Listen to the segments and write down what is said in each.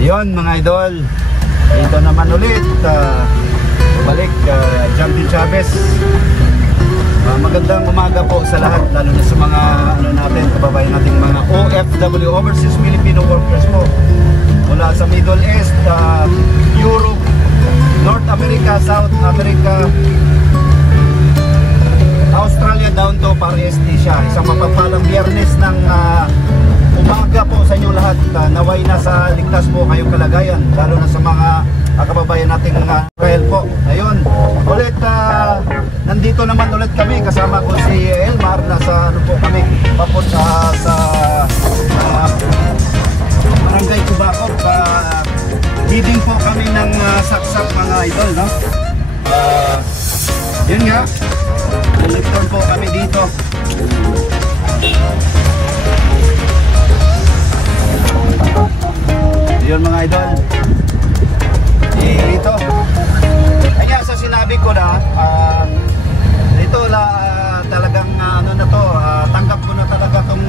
Ayun mga idol, dito naman ulit balik Jumpy Chavez. Magandang umaga po sa lahat, lalo na sa mga natin, kababayan nating mga OFW, Overseas Filipino Workers po, mula sa Middle East, Europe, North America, South America, Australia down to Far East Asia. Isang mapagpalang biyernes ng umaga po sa inyo lahat. Naway na sa ligtas po kayong kalagayan, lalo na sa mga kababayan nating Israel po. Ayun, ulit nandito naman ulit kami, kasama ko si Elmar. Nasa po kami, papunta sa Barangay Tubacop. Leading po kami ng saksak mga idol, no? Yun nga, nag-turn po kami dito. Yun mga idol, dito. Kaya sa sinabi ko na, ito talagang ano na to, tanggap ko na talaga tong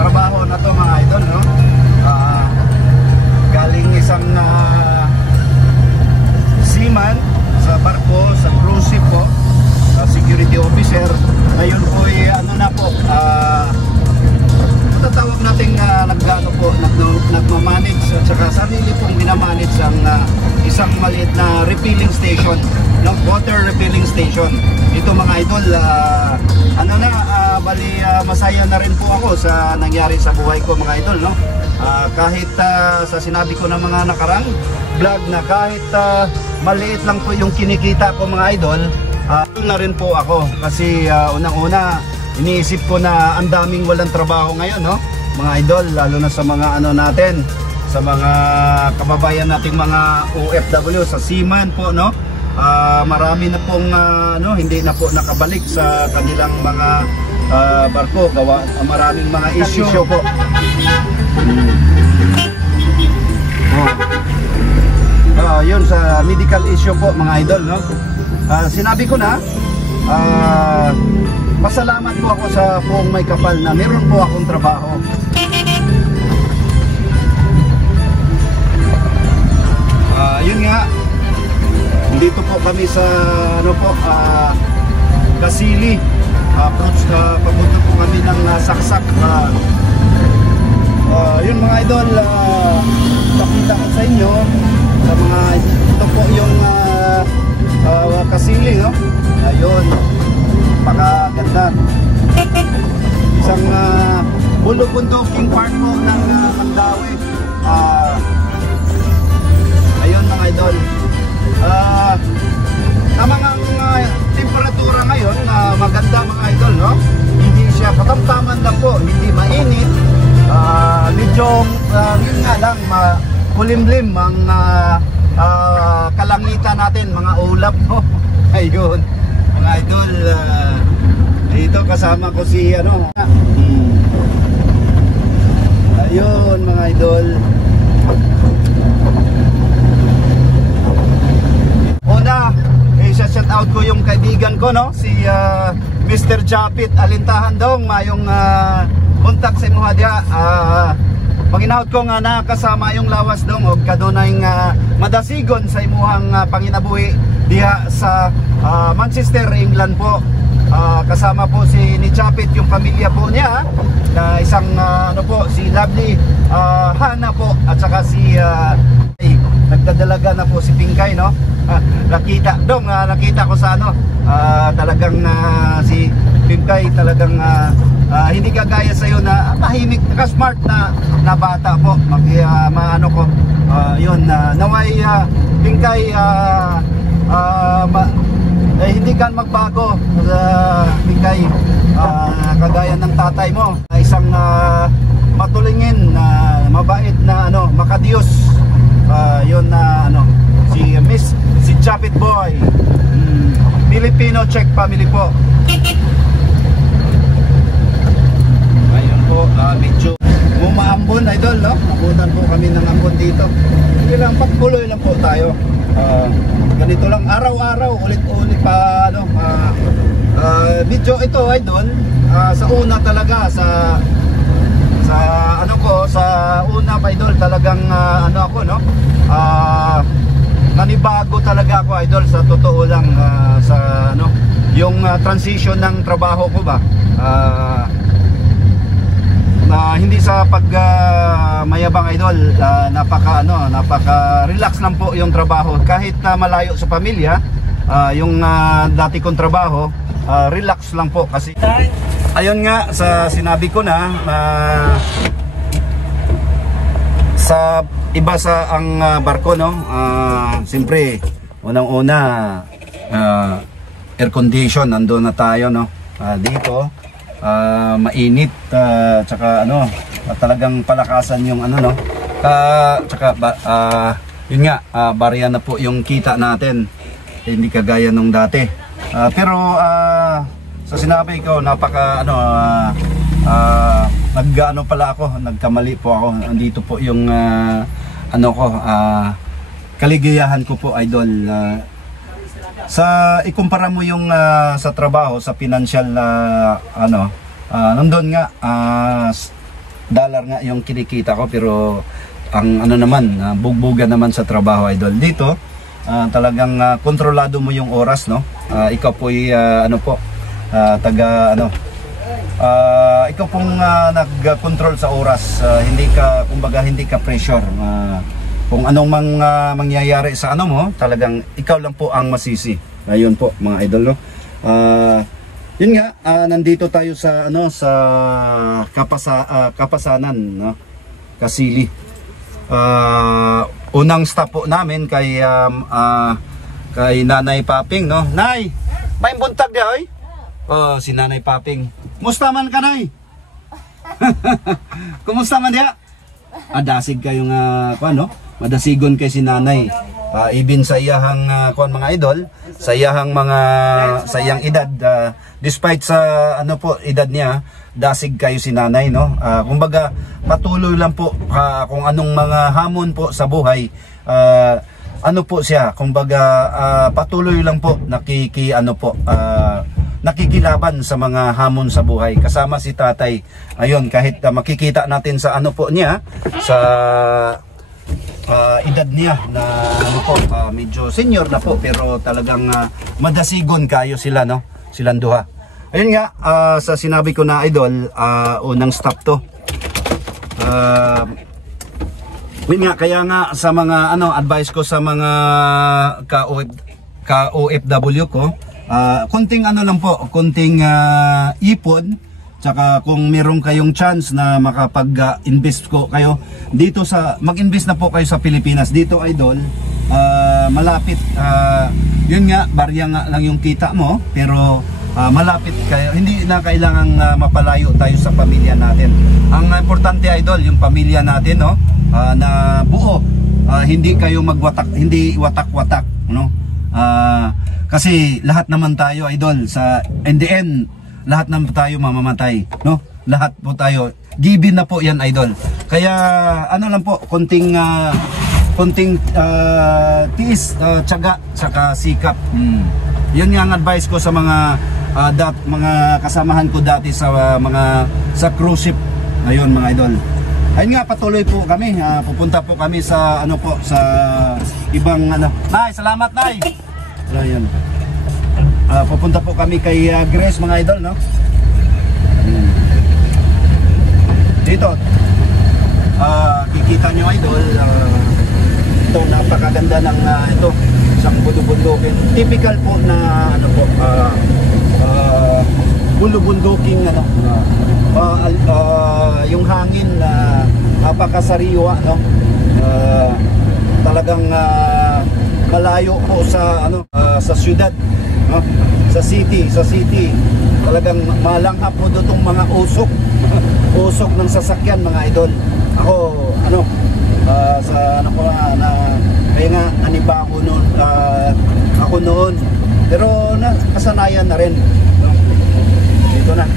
trabaho na to mga idol, no? Galing isang seaman sa barko, sa cruise ship po, security officer. Ngayon po ano na po, matatawag nating nagmamanage at saka sarili pong dinamanage ang isang maliit na refilling station, no? Water refilling station. Ito mga idol, bali masaya na rin po ako sa nangyari sa buhay ko mga idol, no? Kahit sa sinabi ko ng mga nakarang vlog na kahit maliit lang po yung kinikita ko mga idol, na rin po ako kasi unang-una iniisip ko na ang daming walang trabaho ngayon, no? Mga idol, lalo na sa mga natin, sa mga kababayan nating mga OFW, sa seaman po, no? Marami na pong hindi na po nakabalik sa kanilang mga barko, gawa maraming mga issue po. Yun sa medical issue po mga idol, no? Sinabi ko na, pasalamat po ako sa Poong May Kapal na meron po akong trabaho. Yun nga, dito po kami sa Kasili, papunta po kami ng saksak. Yun mga idol, pakita ko sa inyo sa mga, ito po yung Kasili, no? Ayun, pakaganda. Isang bulubunduking part po ng Mandawi. Ayun mga idol, tamang ang temperatura ngayon, maganda mga idol, no? Hindi siya katamtaman lang po, hindi mainit, medyo yun nga lang, kulimlim ang kalangitan natin, mga ulap po. Ayun mga idol, dito kasama ko si ayun mga idol. Una, shout out ko yung kaibigan ko, no? Si Mr. Japit Alintahan dong, mayong kontak sa imuha diha. Panginaot ko nga nakasama yung lawas dong og kadunay nga madasigon sa imuhang panginabuhi diha sa Manchester, England po. Kasama po si ni Japit, yung pamilya po niya, isang si Lovely Hana po, at saka si nagdadalaga na po si Pingkay, no? Nakita dong, nakita ko sa talagang si Pingkay talagang hindi kagaya sa iyo na tahimik, smart na bata po. Yun, naway Pingkay, hindi ka magbago, Pingkay, kagaya ng tatay mo, isang matulingin, mabait na makadiyos. Yun na si Japit Boy, Filipino Czech family po. Ayun po, medyo mumaambon idol, no? Nabutan po kami ng ambon dito. Hindi lang, patuloy lang po tayo. Ganito lang araw-araw, ulit-ulit pa video ito idol. Sa una talaga, sa Sa ano ko, sa una pa idol, talagang ano ako, no? Nanibago talaga ako idol, sa totoo lang, sa ano, yung transition ng trabaho ko ba. Na hindi sa pag mayabang idol, napaka relax lang po yung trabaho kahit malayo sa pamilya. Yung dati kong trabaho, relax lang po kasi ayun nga, sa sinabi ko na sa iba sa ang barko, no, siyempre unang-una air condition, nandoon na tayo, no, dito mainit, tsaka ano, talagang palakasan yung ano, no, tsaka yun nga, barya na po yung kita natin, hindi kagaya nung dati, pero sa sinabi ko, napaka ano, nagano pala ako, nagkamali po ako. Andito po yung ano ko, kaligayahan ko po idol. Sa ikumpara mo yung sa trabaho, sa financial ano, nandun nga dollar nga yung kinikita ko, pero ang ano naman, bugbugan naman sa trabaho idol. Dito talagang kontrolado mo yung oras, no. Ikaw po ano po, taga ano, ikaw pong nag-control sa oras, hindi ka, kumbaga hindi ka pressure, kung anong mangyayari sa ano mo, talagang ikaw lang po ang masisi. Ayun po mga idol, no? Yun nga, nandito tayo sa ano, sa Kapasanan, no? Kasili. Unang stop po namin kay Nanay Paping, no? Nay, may buntag di ay? Oh, si Nanay Paping. Musta man ka, Nay? Kumusta man dia? Adasig kayo nga no? Madasigon kay si Nanay. Ibin sa iyahang mga idol, sa iyahang sayang edad, despite sa ano po edad niya, dasig kayo si Nanay, no? Kumbaga patuloy lang po kung anong mga hamon po sa buhay, ano po siya, kumbaga patuloy lang po nakikilaban sa mga hamon sa buhay kasama si tatay. Ayun, kahit makikita natin sa ano po niya, sa edad niya na ano po, medyo senior na po, pero talagang madasigon kayo sila, no, silang duha. Ayun nga, sa sinabi ko na idol, unang stop to. Yun nga, kaya nga sa mga ano, advice ko sa mga ka-OFW ko, konting ano lang po, konting ipon, tsaka kung meron kayong chance na makapag-invest ko kayo dito sa, mag-invest na po kayo sa Pilipinas. Dito idol, malapit, yun nga, barya nga lang yung kita mo, pero malapit kayo, hindi na kailangang mapalayo tayo sa pamilya natin. Ang importante idol, yung pamilya natin, no, na buo, hindi kayo magwatak, hindi watak-watak, no. Kasi lahat naman tayo idol, sa in the end lahat naman tayo mamamatay, no? Lahat po tayo, given na po yan idol. Kaya ano lang po, konting tiis, tiyaga, saka sikap. Yun nga ang advice ko sa mga mga kasamahan ko dati sa sa cruise ship. Ayun mga idol. Ayun nga, patuloy po kami, pupunta po kami sa ano po, sa ibang ano. Nay, salamat Nay. Ayun. Pupunta po kami kay Grace mga idol, no? Dito kikita nyo idol, ito napakaganda ng ito, isang bulubundukin. Typical po na ano po, bulubunduking ano, yung hangin na napakasariwa, no? Talagang malayo po sa ano, sa syudad, no? Sa city talagang malanghap po doon mga usok usok ng sasakyan mga idol. Ako ano, sa ano ko na kaya nga naniba ako noon, ako noon, pero kasanayan na rin, no? Dito na.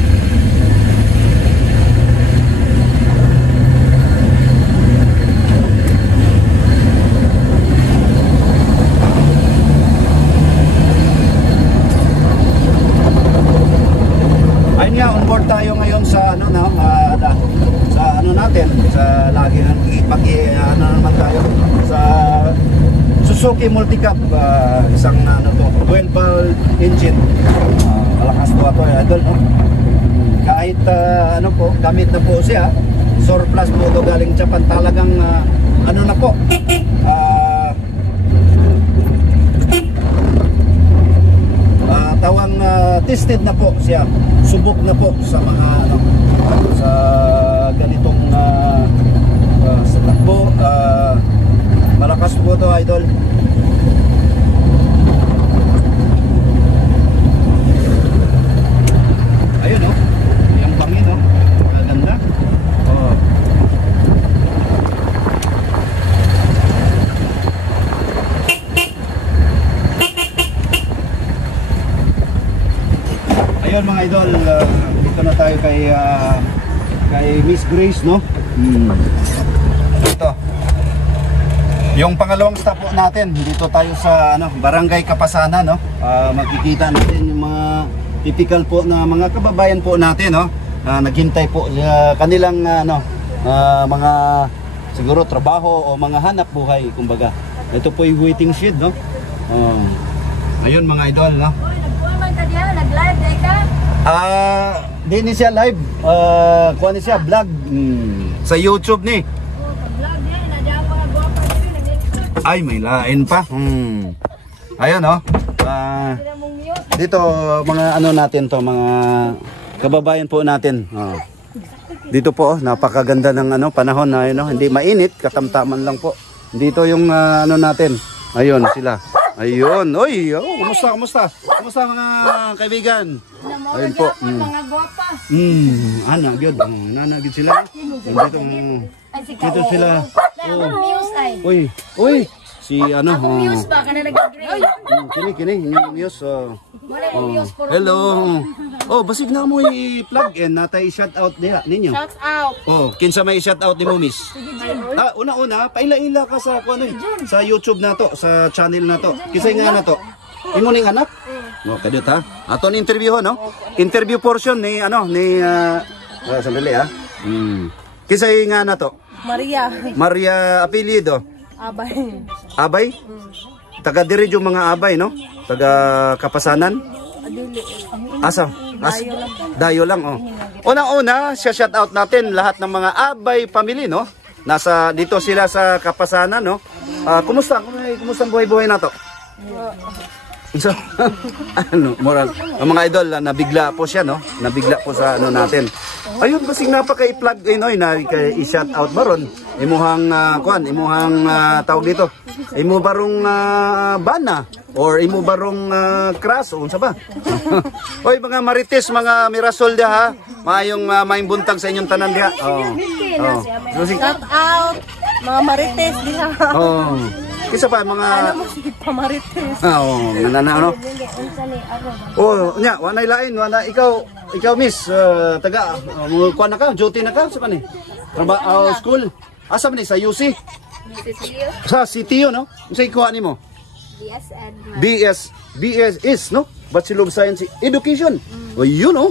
Ayun nga, on board tayo ngayon sa ano na, sa ano Suzuki Multicab, isang ano to, 12 valve engine. Malakas to ato idol, no? Kahit ano po, gamit na po siya, surplus po ito galing Japan, talagang ano na po, tawang tested na po siya, subok na po sa mga ano, sa ganitong sa takbo. Malakas po ito idol. Ayun oh, yung bangin oh, maganda. Oh. Ayun mga idol, dito na tayo kay Miss Grace, no? Ito. Yung pangalawang stop po natin, dito tayo sa ano, Barangay Kapasanan, no? Makikita natin yung mga typical po na mga kababayan po natin, no? Naghintay po sa kanilang ano, mga siguro trabaho o mga hanap buhay, kumbaga. Ito po yung waiting shed, no? Ayun mga idol, no? Nag-live day ka? Di ni siya live. Kuha ni siya vlog sa YouTube ni. Pag-vlog niya, nadya mga guwapa nito. Ay, may lain pa. Ayun oh. Dito mga ano natin to, mga kababayan po natin. Dito po napakaganda ng ano panahon na ano, hindi mainit, katamtaman lang po. Dito yung ano natin. Ayun sila. Ayun, oy, kumusta mga kaibigan? Ayun po. Mga guwapa. Ana gyud, nana gyud sila. Dito sila. Oy, si ano? Ako muse ba ka na nag-grade? Kini, muse. Hello. Oh, basig na mo i-plug in natay shout out diha ninyo. Shout out. Oh, kinsa may shout out ni mo, miss? Una, paila-ila ka sa ano sa YouTube na to, sa channel na to. Kisay nga na to. Imo ning anak? No, kadot ha. Aton interview no? Interview portion ni ano ni sandali ha. Kisay nga na to? Maria apelyido. Abay? Taga diri yung mga abay no? Taga Kapasanan? Asa? Dayo lang oh. Unang-una, shout out natin lahat ng mga abay family no. Nasa dito sila sa Kapasanan no. Kumusta ang buhay-buhay na to? So, ano, moral. Ang mga idol, nabigla po siya, no? Nabigla po sa ano natin. Ayun, basig napaka-i-plug na i-shout out baron. Imuhang imuhang tawag dito. Imo barong bana or imo barong crash unsa ba? Oy, mga marites, mga mirasol dia ha. Maayong maayong buntag sa inyong tanan diha. Shout out mga marites diha. Oh. Kisa pa mga pamarites. Ano? Oh, nya, wanay lain, ikaw miss, taga kuan na ka, duty na ka sa kanhi. Trabaho school. Asa man ni sa UC? Sa CTU no? Unsa ikuha nimo? BS is no? Bachelor of Science Education. O yun no?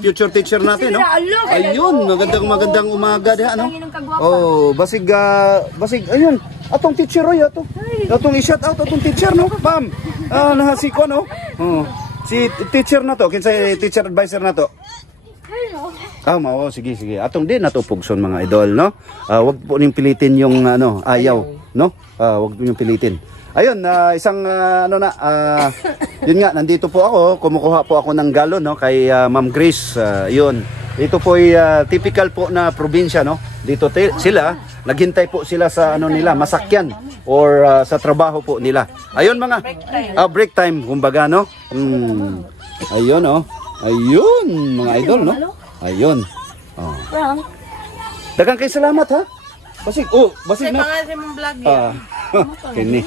Future teacher natin no? Ayun, magandang umaga diha no? Oh, basig ayun. Atong teacher oy ato. Atong i-shout out atong teacher no? Ma'am. Nahasi ko no? Oh. Si teacher na to, kinsa teacher advisor na to? Hello. Sige. Atong din nato pugson mga idol no? Wag po ning pilitin yung ano, ayaw no? Wag niyo pilitin. Ayun, isang yun nga, nandito po ako, kumukuha po ako ng galon no kay Ma'am Grace. Yun. Ito po ay typical po na probinsya no. Dito sila, naghintay po sila sa ano nila, masakyan or sa trabaho po nila. Ayun mga break time kumbaga no. Ayun oh. Ayun mga idol no. Ayun. Oh. Daghang kay salamat ha. Basig na. Pangalan mong vlog yan. Kini.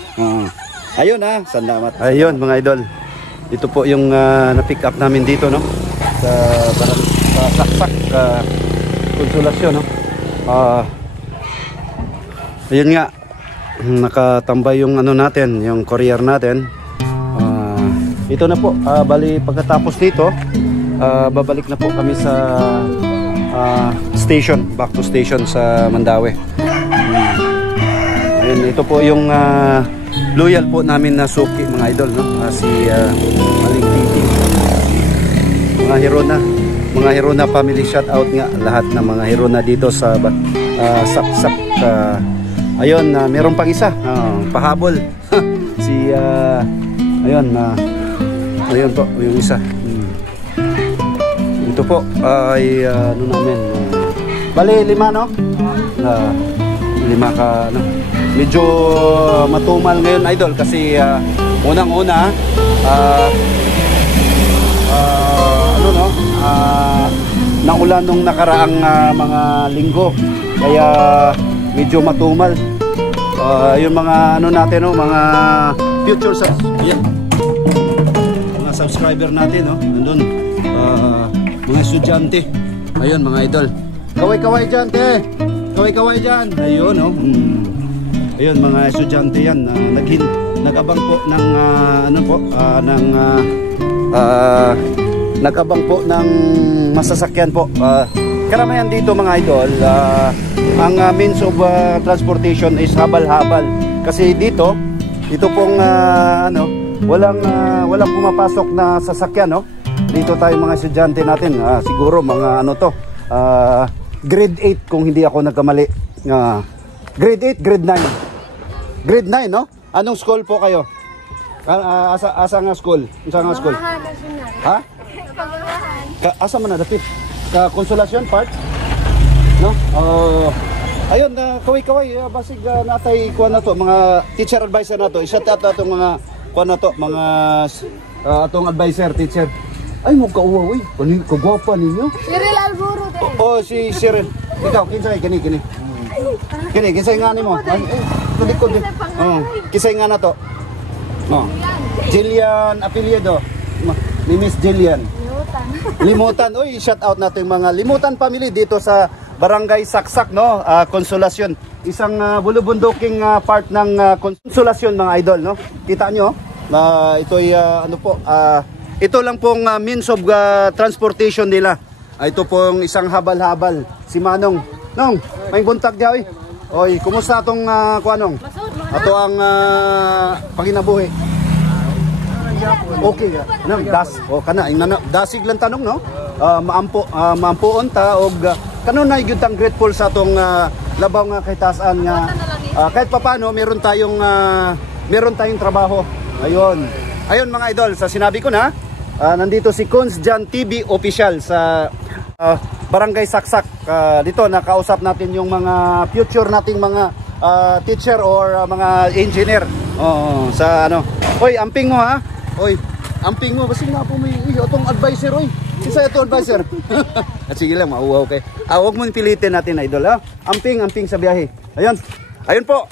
Ayun ha, salamat. Ayun mga idol. Ito po yung na-pick up namin dito no. Sa Saksak Konsolasyon no. Ayun nga, nakatambay yung ano natin, yung courier natin. Ito na po, bali pagkatapos dito, babalik na po kami sa station, back to station sa Mandaue. Ayun, ito po yung loyal po namin na suki mga idol, no? Si Aling Titi. Mga Hirona family, shout out nga lahat ng mga Hirona dito sa Saksak. Ayun, meron pang isa, pahabol. Si ayun po yung isa. Ito po ay ano namin, bali 5, no? 5 ka, ano, medyo matumal ngayon idol kasi unang-una ano, no, naulan nung nakaraang mga linggo, kaya medyo matumal. Yung mga ano natin, no, mga future ayan, mga subscriber natin, no, nandun, mga estudyante, ayun mga idol, kaway-kaway dyan, kaway-kaway dyan, ayun, no. Ayun, mga estudyante yan, nag-abang po ng ano po, nag-abang po ng masasakyan po. Karamihan dito mga idol, ang means of transportation is habal-habal. Kasi dito, ito pong ano, walang pumapasok na sasakyan, no? Dito tayo mga estudyante natin, siguro mga ano to, grade 8 kung hindi ako nagkamali. Grade 8, grade 9. Grade 9, no? Anong school po kayo? Asa nga school? Asa nga school? Ha? Asa man na dapit? Ka Consolacion Park? No? Ayun, kaway-kaway, basig natay kuha na to, mga teacher advisor na to. Isa-shout out itong mga kuha na to, mga atong advisor, teacher. Ay, mo kauwa, uy. Kagwapa ninyo. Cyril Alburo din. Si Cyril. Ikaw, kinsay, kini. Kini, kinsay nga ni mo. Tulikod din. Kisay nga na to. Jillian Apelyido. Ni Miss Jillian. Limutan. Uy, shout out natin yung mga Limutan family dito sa Barangay Saksak, no? Consolacion. Isang bulubunduking part ng Consolacion mga idol, no? Kita nyo, ito'y ano po, ito lang pong means of transportation nila. Ito pong isang habal-habal. Si Manong. Nong, may buntag diya, oy. Oy, kumusta atong kuanong? Ato ang panginabuhi. Okay ka. Nang kana dasig lang tanong, no? Maampuon ta og kanunay gyud tang grateful sa atong labaw nga kahitasan nga kahit papaano meron tayong trabaho. Ayun mga idol, sa sinabi ko na, nandito si Cons Jan TV official sa Barangay Saksak. Dito nakausap natin yung mga future nating mga teacher or mga engineer. Sa ano. Oy, amping mo ha. Oy, amping mo kasi nga po may atong advisor, oy. Isa ito advisor. Sige lang, mauwaw kay. Huwag mo pilitin natin idol, ha. Amping sa biyahe. Ayun po,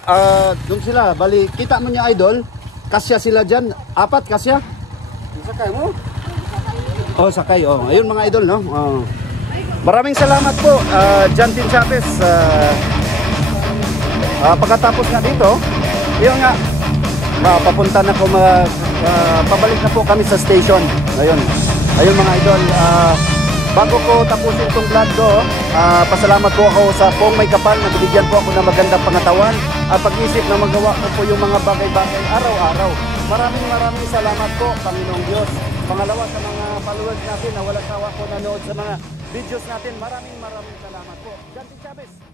doon sila. Bali, kita mo niya idol. Kasya sila diyan. 4 kasya. Sakay mo? Sakay. Ayun mga idol, no. Maraming salamat po, Jantin Chavez. Pagkatapos nga dito, yun nga, papunta na po, pabalik na po kami sa station. Ayun mga idol, bago ko tapusin itong vlog ko, pasalamat po ako sa Pong May Kapal na binigyan po ako ng magandang pangatawan at pag-isip na magawa ko po yung mga bagay-bagay araw-araw. Maraming salamat po, Panginoong Diyos. Pangalawa, sa mga followers natin na walang sawa po nanood sa mga videos natin, maraming salamat po. Jantin Chavez.